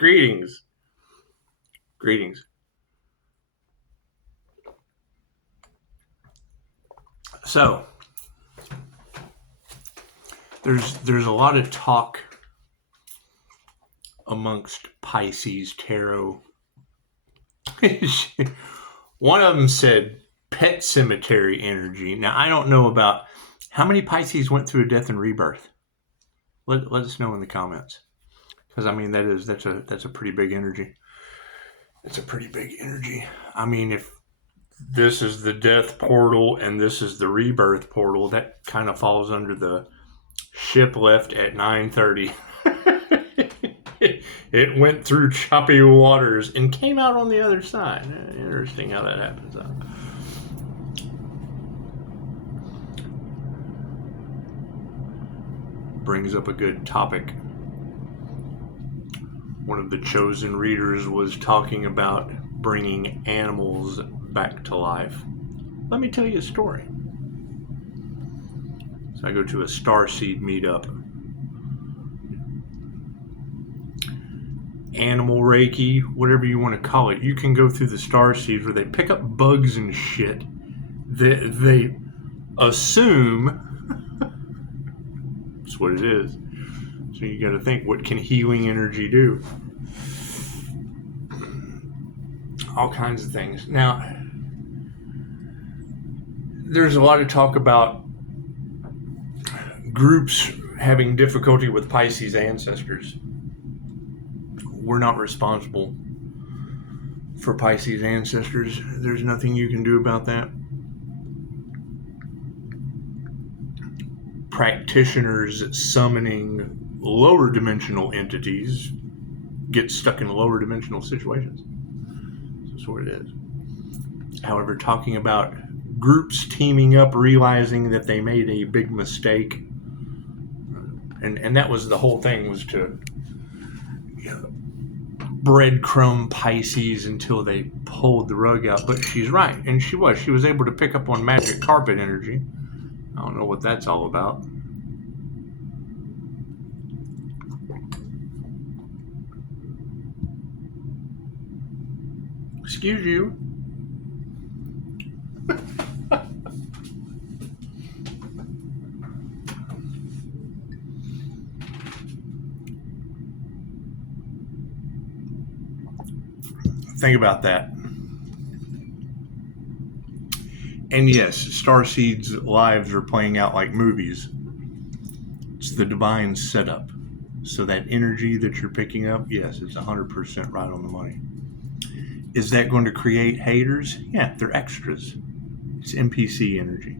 Greetings. Greetings. So, there's a lot of talk amongst Pisces tarot. One of them said pet cemetery energy. Now, I don't know about how many Pisces went through a death and rebirth. Let us know in the comments, because I mean that's a pretty big energy. It's a pretty big energy. I mean, if this is the death portal and this is the rebirth portal, that kind of falls under the ship left at 9:30. It went through choppy waters and came out on the other side. Interesting how that happens. Brings up a good topic. One of the chosen readers was talking about bringing animals back to life. Let me tell you a story. So I go to a starseed meetup. Animal Reiki, whatever you want to call it. You can go through the starseeds where they pick up bugs and shit. They assume that's what it is. So you got to think, what can healing energy do? All kinds of things. Now, there's a lot of talk about groups having difficulty with Pisces ancestors. We're not responsible for Pisces ancestors. There's nothing you can do about that. Practitioners summoning lower dimensional entities get stuck in lower dimensional situations. That's what it is. However, talking about groups teaming up, realizing that they made a big mistake, and that was the whole thing, was to breadcrumb Pisces until they pulled the rug out. But she's right, and she was able to pick up on magic carpet energy. I don't know what that's all about. Excuse you. Think about that. And yes, starseeds' lives are playing out like movies. It's the divine setup. So that energy that you're picking up, yes, it's 100% right on the money. Is that going to create haters? Yeah, they're extras. It's NPC energy.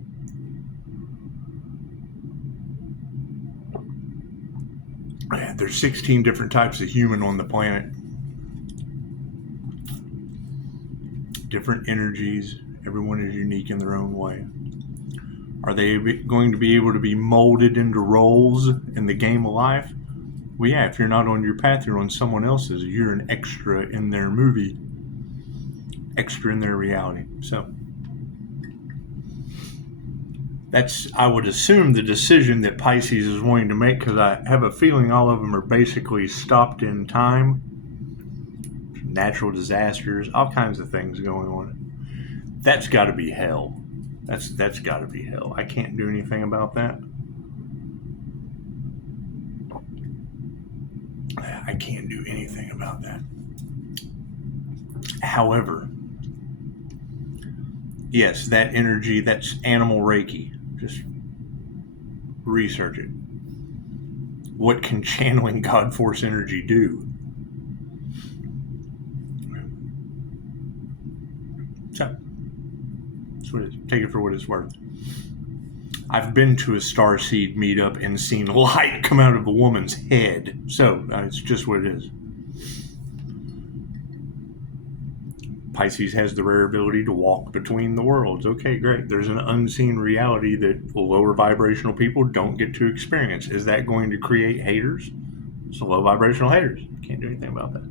There's 16 different types of human on the planet. Different energies. Everyone is unique in their own way. Are they going to be able to be molded into roles in the game of life? Well, yeah, if you're not on your path, you're on someone else's. You're an extra in their movie, extra in their reality. So that's, I would assume, the decision that Pisces is wanting to make, because I have a feeling all of them are basically stopped in time. Natural disasters, all kinds of things going on. That's got to be hell. That's got to be hell. I can't do anything about that. I can't do anything about that. However, yes, that energy, that's animal Reiki. Just research it. What can channeling God Force energy do? So, that's what it is. Take it for what it's worth. I've been to a starseed meetup and seen light come out of a woman's head. So, it's just what it is. Pisces has the rare ability to walk between the worlds. Okay, great. There's an unseen reality that lower vibrational people don't get to experience. Is that going to create haters? So low vibrational haters. Can't do anything about that.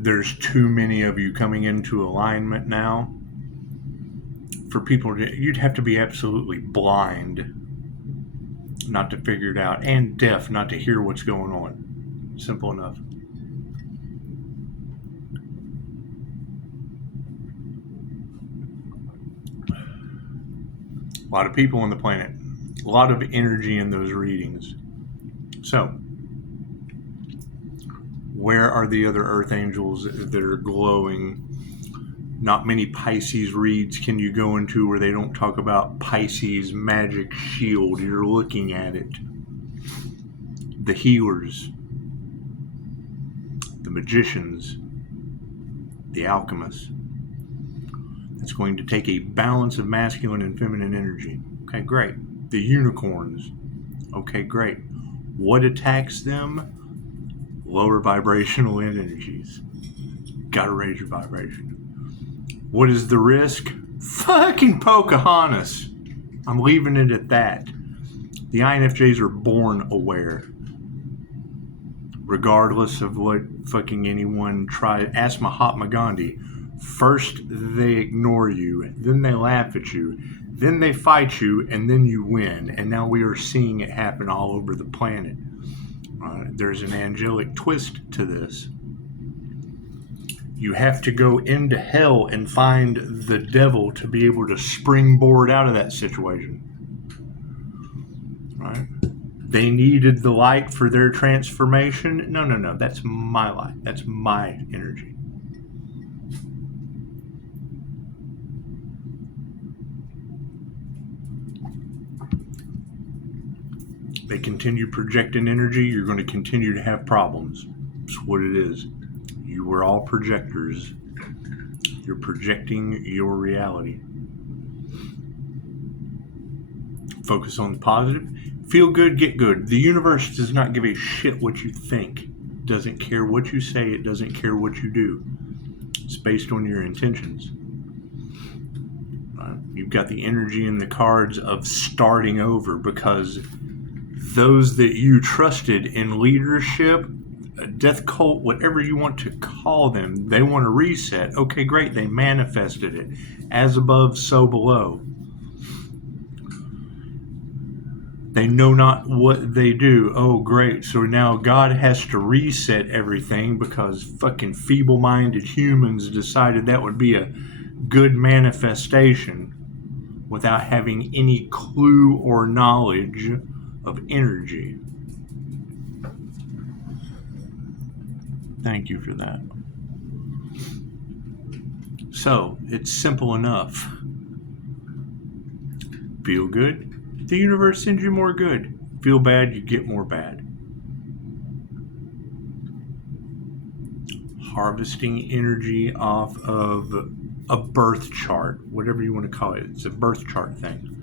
There's too many of you coming into alignment now for people to, you'd have to be absolutely blind not to figure it out, and deaf not to hear what's going on. Simple enough. A lot of people on the planet, a lot of energy in those readings. So, where are the other earth angels that are glowing? Not many Pisces reads can you go into where they don't talk about Pisces magic shield. You're looking at it. The healers, the magicians, the alchemists. It's going to take a balance of masculine and feminine energy. Okay, great. The unicorns. Okay, great. What attacks them? Lower vibrational energies. Gotta raise your vibration. What is the risk? Fucking Pocahontas. I'm leaving it at that. The INFJs are born aware. Regardless of what fucking anyone tried. Ask Mahatma Gandhi. First they ignore you, then they laugh at you, then they fight you, and then you win. And now we are seeing it happen all over the planet. There's an angelic twist to this. You have to go into hell and find the devil to be able to springboard out of that situation. Right? They needed the light for their transformation. No. That's my light. That's my energy. They continue projecting energy, you're going to continue to have problems. That's what it is. You were all projectors. You're projecting your reality. Focus on the positive. Feel good, get good. The universe does not give a shit what you think. It doesn't care what you say. It doesn't care what you do. It's based on your intentions. You've got the energy in the cards of starting over because those that you trusted in leadership, a death cult, whatever you want to call them, they want to reset. Okay, great. They manifested it. As above, so below. They know not what they do. Oh, great. So now God has to reset everything because fucking feeble-minded humans decided that would be a good manifestation without having any clue or knowledge of energy. Thank you for that. So, it's simple enough. Feel good, the universe sends you more good. Feel bad, you get more bad. Harvesting energy off of a birth chart, whatever you want to call it. It's a birth chart thing.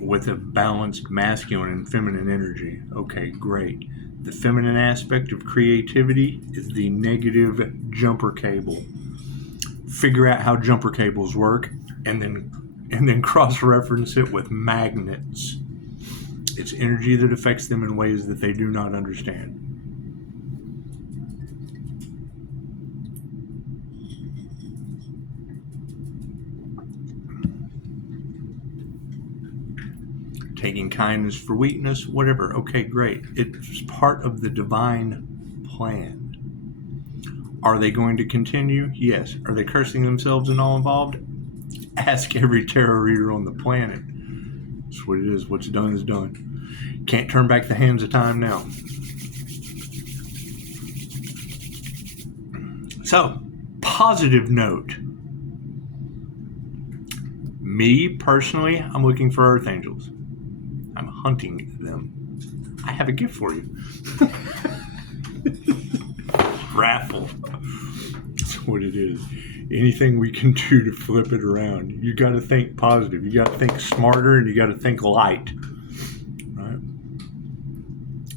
With a balanced masculine and feminine energy. Okay, great. The feminine aspect of creativity is the negative jumper cable. Figure out how jumper cables work and then cross-reference it with magnets. It's energy that affects them in ways that they do not understand. Taking kindness for weakness, whatever. Okay, great. It's part of the divine plan. Are they going to continue? Yes. Are they cursing themselves and all involved? Ask every tarot reader on the planet. That's what it is. What's done is done. Can't turn back the hands of time now. So, positive note. Me, personally, I'm looking for earth angels. I'm hunting them. I have a gift for you. Raffle. That's what it is. Anything we can do to flip it around. You got to think positive. You got to think smarter, and you got to think light. Right?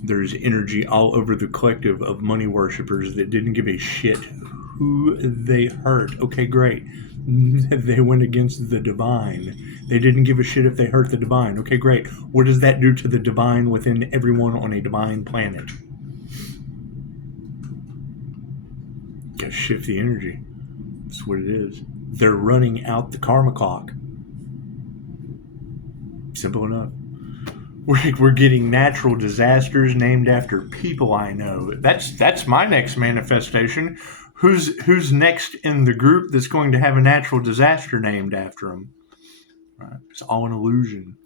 There's energy all over the collective of money worshippers that didn't give a shit who they hurt. Okay, great. They went against the divine. They didn't give a shit if they hurt the divine. Okay, great. What does that do to the divine within everyone on a divine planet? Gotta shift the energy. That's what it is. They're running out the karma clock. Simple enough. We're getting natural disasters named after people I know. That's my next manifestation. Who's next in the group that's going to have a natural disaster named after them? Right. It's all an illusion.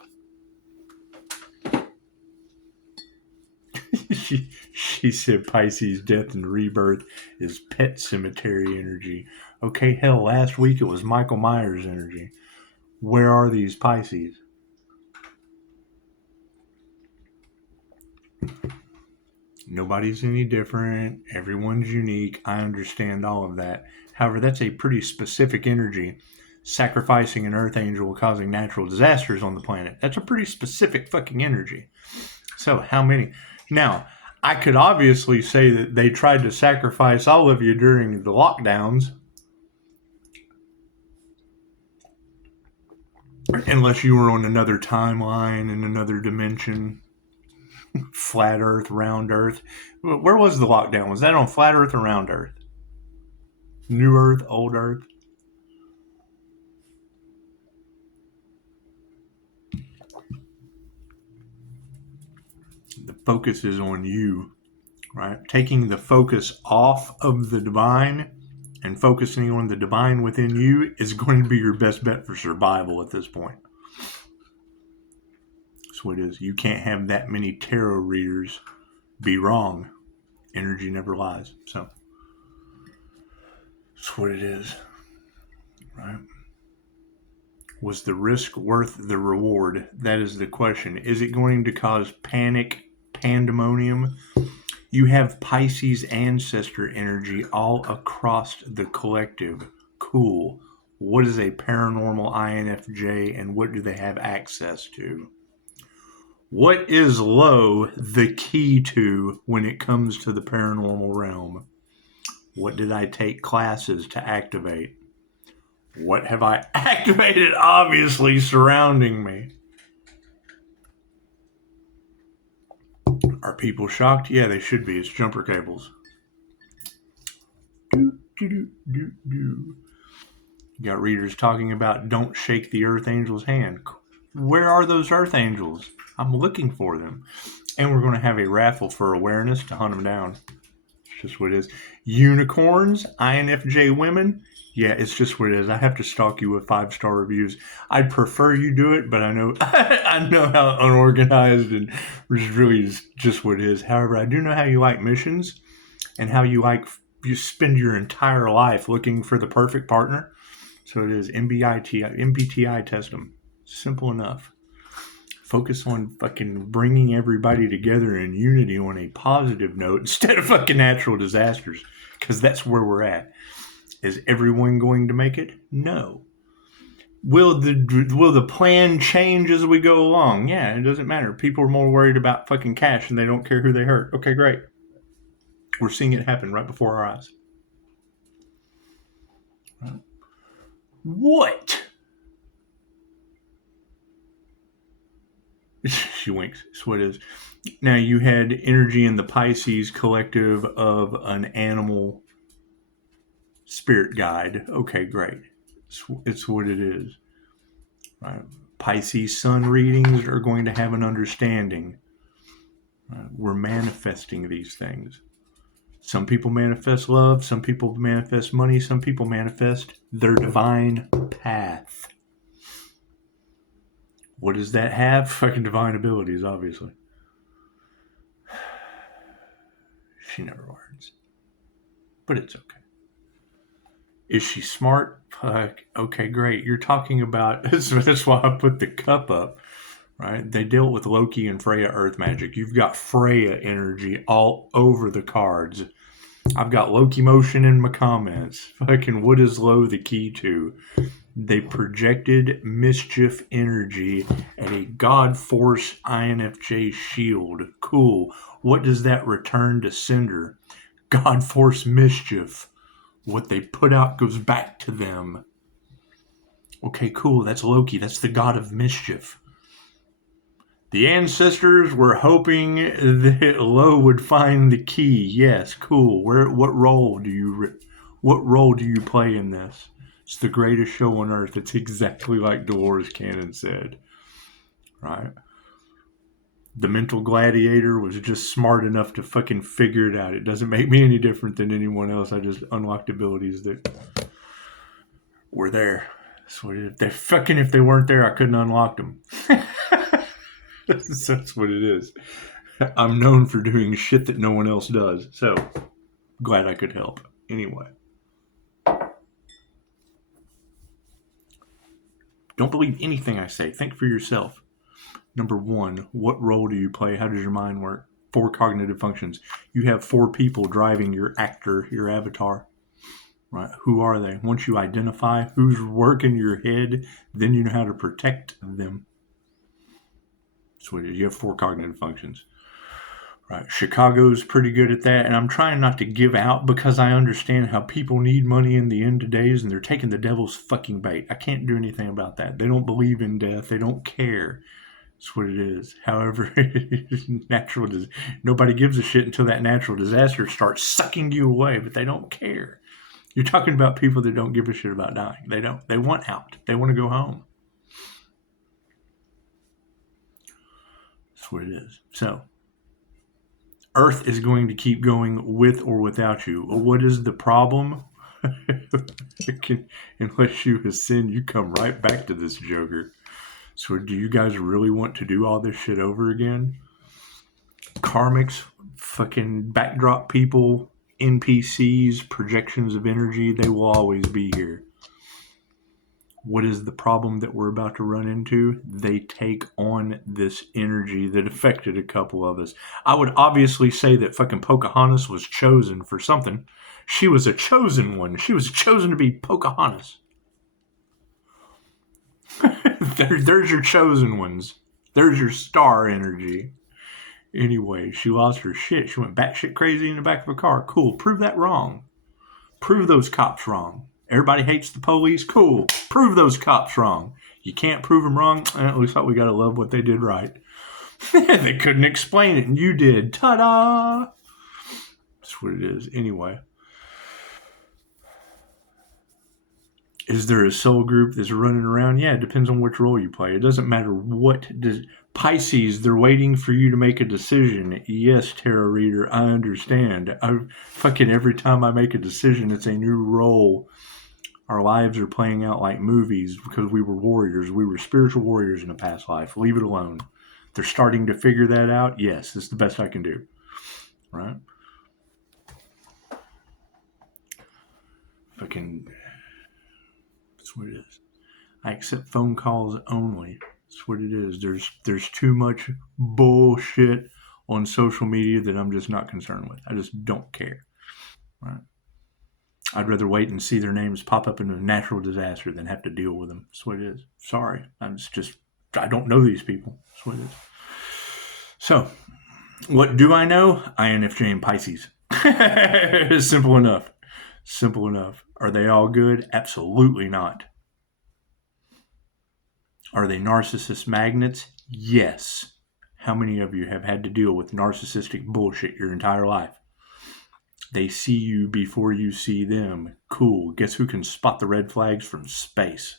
She said Pisces death and rebirth is pet cemetery energy. Okay, hell, last week it was Michael Myers energy. Where are these Pisces? Nobody's any different. Everyone's unique. I understand all of that. However, that's a pretty specific energy. Sacrificing an earth angel causing natural disasters on the planet. That's a pretty specific fucking energy. So how many? Now, I could obviously say that they tried to sacrifice all of you during the lockdowns. Unless you were on another timeline in another dimension. Flat Earth, round Earth. Where was the lockdown? Was that on flat Earth or round Earth? New Earth, old Earth? The focus is on you, right? Taking the focus off of the divine and focusing on the divine within you is going to be your best bet for survival at this point. That's what it is. You can't have that many tarot readers be wrong. Energy never lies. So that's what it is, right? Was the risk worth the reward? That is the question. Is it going to cause panic, pandemonium? You have Pisces ancestor energy all across the collective. Cool. What is a paranormal INFJ and what do they have access to? What is Lowe the key to when it comes to the paranormal realm? What did I take classes to activate? What have I activated obviously surrounding me? Are people shocked? Yeah, they should be. It's jumper cables. You got readers talking about don't shake the earth angel's hand. Where are those earth angels? I'm looking for them. And we're going to have a raffle for awareness to hunt them down. It's just what it is. Unicorns, INFJ women. Yeah, it's just what it is. I have to stalk you with 5-star reviews. I'd prefer you do it, but I know I know how unorganized and really is just what it is. However, I do know how you like missions and how you spend your entire life looking for the perfect partner. So it is MBTI test them. Simple enough. Focus on fucking bringing everybody together in unity on a positive note instead of fucking natural disasters, because that's where we're at. Is everyone going to make it? No. Will the plan change as we go along? Yeah, it doesn't matter. People are more worried about fucking cash and they don't care who they hurt. Okay, great. We're seeing it happen right before our eyes. What? She winks. That's what it is. Now, you had energy in the Pisces collective of an animal spirit guide. Okay, great. It's what it is. Right. Pisces sun readings are going to have an understanding. We're manifesting these things. Some people manifest love. Some people manifest money. Some people manifest their divine path. What does that have? Fucking divine abilities, obviously. She never learns. But it's okay. Is she smart? Okay, great. You're talking about... That's why I put the cup up, right? They dealt with Loki and Freya earth magic. You've got Freya energy all over the cards. I've got Loki motion in my comments. Fucking what is Lowe the key to? They projected mischief energy at a God Force INFJ shield. Cool. What does that return to sender? God Force mischief. What they put out goes back to them. Okay, cool. That's Loki. That's the god of mischief. The ancestors were hoping that Lowe would find the key. Yes, cool. What role do you play in this? It's the greatest show on earth. It's exactly like Dolores Cannon said, right? The mental gladiator was just smart enough to fucking figure it out. It doesn't make me any different than anyone else. I just unlocked abilities that were there. So if they weren't there, I couldn't unlock them. That's what it is. I'm known for doing shit that no one else does. So glad I could help. Anyway. Don't believe anything I say. Think for yourself. Number one, what role do you play? How does your mind work? 4 cognitive functions. You have 4 people driving your actor, your avatar. Right? Who are they? Once you identify who's working your head, then you know how to protect them. So you have 4 cognitive functions. Right? Chicago's pretty good at that, and I'm trying not to give out because I understand how people need money in the end of days, and they're taking the devil's fucking bait. I can't do anything about that. They don't believe in death. They don't care. That's what it is. However, nobody gives a shit until that natural disaster starts sucking you away, but they don't care. You're talking about people that don't give a shit about dying. They don't. They want out. They want to go home. That's what it is. So, Earth is going to keep going with or without you. What is the problem? Unless you ascend, you come right back to this joker. So do you guys really want to do all this shit over again? Karmics, fucking backdrop people, NPCs, projections of energy, they will always be here. What is the problem that we're about to run into? They take on this energy that affected a couple of us. I would obviously say that fucking Pocahontas was chosen for something. She was a chosen one. She was chosen to be Pocahontas. There's your chosen ones. There's your star energy. Anyway, she lost her shit. She went batshit crazy in the back of a car. Cool. Prove that wrong. Prove those cops wrong. Everybody hates the police. Cool. Prove those cops wrong. You can't prove them wrong. It looks like we gotta love what they did right. They couldn't explain it, and you did. Ta-da! That's what it is. Anyway. Is there a soul group that's running around? Yeah, it depends on which role you play. It doesn't matter what Pisces, they're waiting for you to make a decision. Yes, tarot reader, I understand. Every time I make a decision, it's a new role. Our lives are playing out like movies because we were warriors. We were spiritual warriors in a past life. Leave it alone. They're starting to figure that out. Yes, it's the best I can do. Right? That's what it is. I accept phone calls only. That's what it is. There's too much bullshit on social media that I'm just not concerned with. I just don't care. Right? I'd rather wait and see their names pop up in a natural disaster than have to deal with them. That's what it is. Sorry. I don't know these people. That's what it is. So, what do I know? INFJ and Pisces. Simple enough. Simple enough. Are they all good? Absolutely not. Are they narcissist magnets? Yes. How many of you have had to deal with narcissistic bullshit your entire life? They see you before you see them. Cool. Guess who can spot the red flags from space?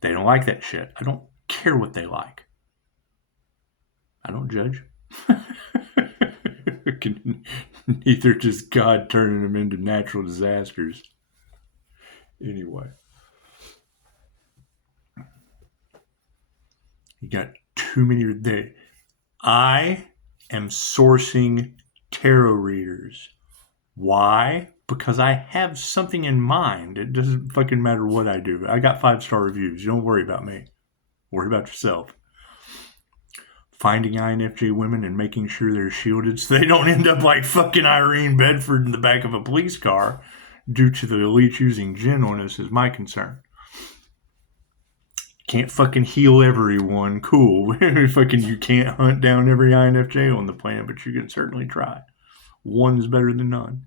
They don't like that shit. I don't care what they like. I don't judge. Neither does God turning them into natural disasters. Anyway. You got too many there. I am sourcing tarot readers. Why? Because I have something in mind. It doesn't fucking matter what I do. I got 5-star reviews. You don't worry about me. Worry about yourself. Finding INFJ women and making sure they're shielded so they don't end up like fucking Irene Bedford in the back of a police car due to the elite using gin on us is my concern. Can't fucking heal everyone. Cool. You can't hunt down every INFJ on the planet, but you can certainly try. One's better than none.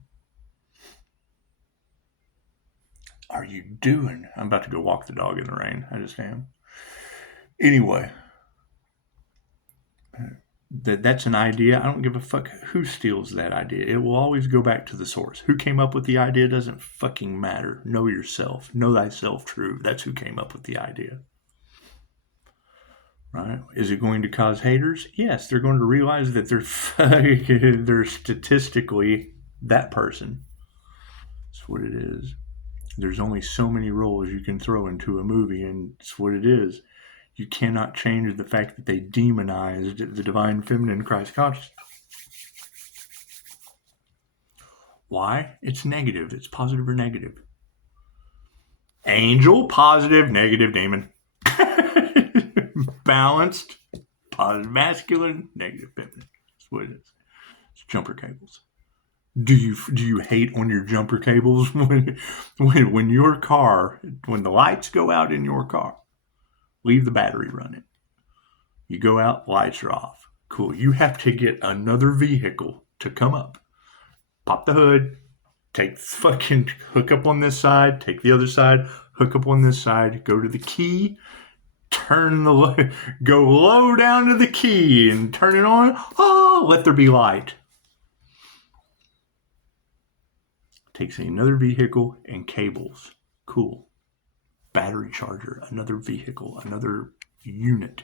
Are you doing? I'm about to go walk the dog in the rain. I just am. Anyway. that's an idea. I don't give a fuck who steals that idea. It will always go back to the source. Who came up with the idea doesn't fucking matter. Know yourself. Know thyself true. That's who came up with the idea. Right? Is it going to cause haters? Yes, they're going to realize that they're statistically that person. That's what it is. There's only so many roles you can throw into a movie, and it's what it is. You cannot change the fact that they demonized the divine feminine Christ consciousness. Why? It's negative. It's positive or negative. Angel, positive, negative, demon. Balanced, positive masculine, negative feminine. That's what it is. It's jumper cables. Do you hate on your jumper cables when your car, when the lights go out in your car? Leave the battery running. You go out, lights are off. Cool. You have to get another vehicle to come up. Pop the hood, take the fucking hook up on this side, take the other side, hook up on this side, go to the key, go low down to the key and turn it on. Oh, let there be light. Takes another vehicle and cables. Cool. Battery charger, another vehicle, another unit.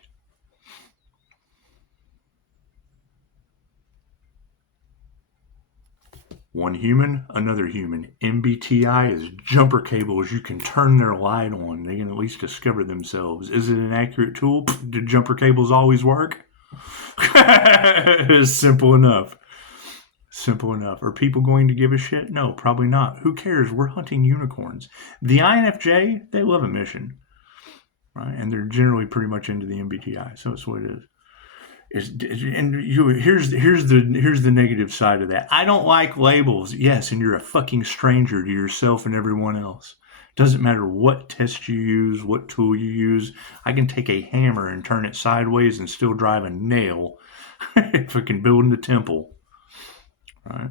One human, another human. MBTI is jumper cables. You can turn their light on. They can at least discover themselves. Is it an accurate tool? Do jumper cables always work? It's simple enough. Simple enough. Are people going to give a shit? No, probably not. Who cares? We're hunting unicorns. The INFJ, they love a mission, right? And they're generally pretty much into the MBTI. So it's what it is. Here's the negative side of that. I don't like labels. Yes, and you're a fucking stranger to yourself and everyone else. Doesn't matter what test you use, what tool you use. I can take a hammer and turn it sideways and still drive a nail. Fucking building the temple. Right?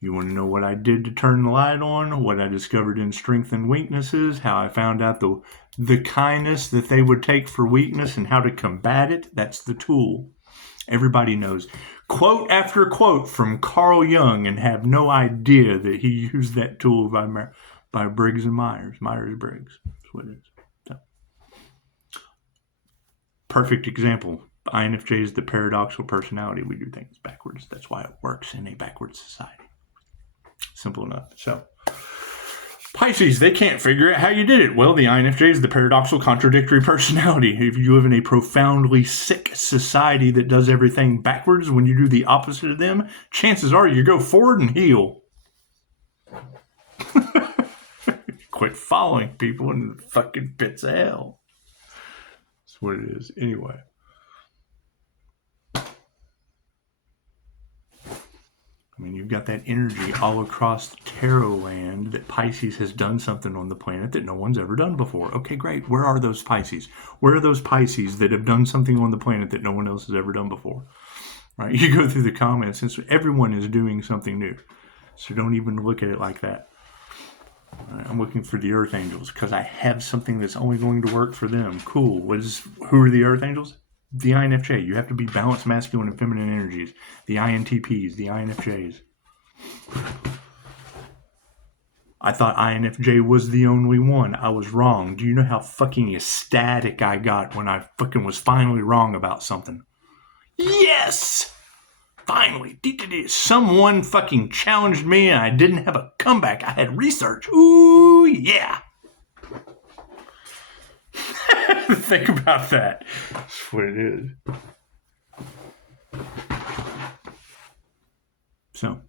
You want to know what I did to turn the light on, what I discovered in strengths and weaknesses, how I found out the kindness that they would take for weakness and how to combat it? That's the tool. Everybody knows. Quote after quote from Carl Jung, and have no idea that he used that tool by Briggs and Myers-Briggs. That's what it is. So, perfect example. INFJ is the paradoxical personality. We do things backwards. That's why it works in a backwards society. Simple enough. So, Pisces, they can't figure out how you did it. Well, the INFJ is the paradoxical contradictory personality. If you live in a profoundly sick society that does everything backwards, when you do the opposite of them, chances are you go forward and heal. Quit following people in the fucking pits of hell. That's what it is. Anyway. I mean, you've got that energy all across the tarot land that Pisces has done something on the planet that no one's ever done before. Okay, great. Where are those Pisces? Where are those Pisces that have done something on the planet that no one else has ever done before? Right? You go through the comments, and everyone is doing something new. So don't even look at it like that. Right, I'm looking for the Earth Angels because I have something that's only going to work for them. Cool. Who are the Earth Angels? The INFJ. You have to be balanced masculine and feminine energies. The INTPs, the INFJs. I thought INFJ was the only one. I was wrong. Do you know how fucking ecstatic I got when I fucking was finally wrong about something? Yes! Finally. Someone fucking challenged me and I didn't have a comeback. I had research. Ooh, yeah. Think about that. That's what it is. So,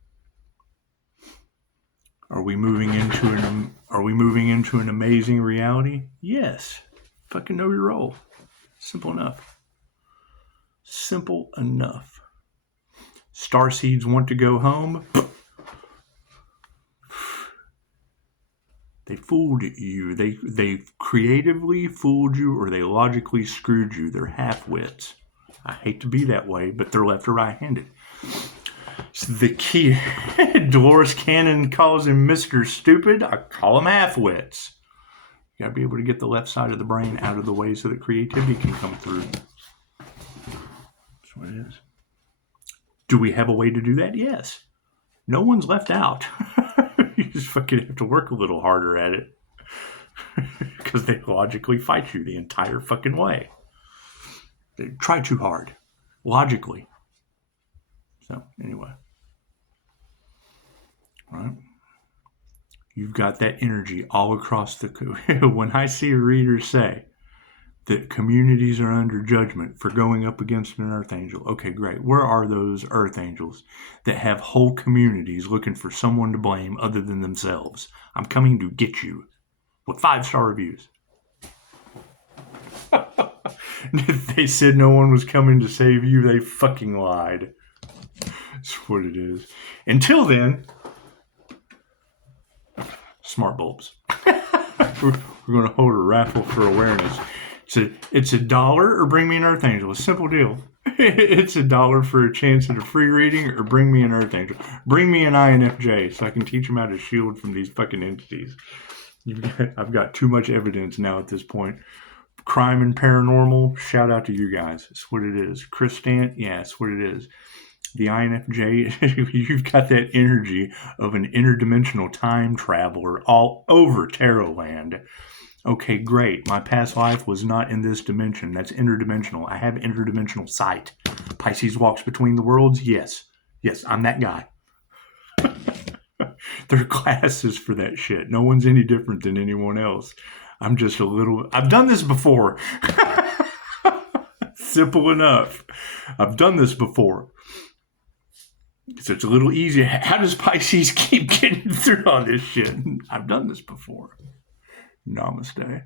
are we moving into an amazing reality? Yes. Fucking know your role. Simple enough. Simple enough. Starseeds want to go home. They fooled you. They creatively fooled you, or they logically screwed you. They're half-wits. I hate to be that way, but they're left or right-handed. So the key, Dolores Cannon calls him Mr. Stupid. I call him half-wits. You gotta be able to get the left side of the brain out of the way so that creativity can come through. That's what it is. Do we have a way to do that? Yes. No one's left out. You just fucking have to work a little harder at it. Because they logically fight you the entire fucking way. They try too hard. Logically. So, anyway. Right? You've got that energy all across the... When I see a reader say that communities are under judgment for going up against an earth angel, okay, great. Where are those earth angels that have whole communities looking for someone to blame other than themselves? I'm coming to get you. With 5-star reviews. If they said no one was coming to save you, they fucking lied. That's what it is. Until then, smart bulbs. We're going to hold a raffle for awareness. It's $1 or bring me an earth angel. A simple deal. It's $1 for a chance at a free reading or bring me an earth angel. Bring me an INFJ so I can teach them how to shield from these fucking entities. I've got too much evidence now at this point. Crime and paranormal, shout out to you guys. That's what it is. Chris Stant, yeah, that's what it is. The INFJ, you've got that energy of an interdimensional time traveler all over Tarot land. Okay, great. My past life was not in this dimension. That's interdimensional. I have interdimensional sight. Pisces walks between the worlds? Yes. Yes, I'm that guy. There are classes for that shit. No one's any different than anyone else. I'm just a little... I've done this before. Simple enough. I've done this before. So it's a little easier. How does Pisces keep getting through all this shit? I've done this before. Namaste.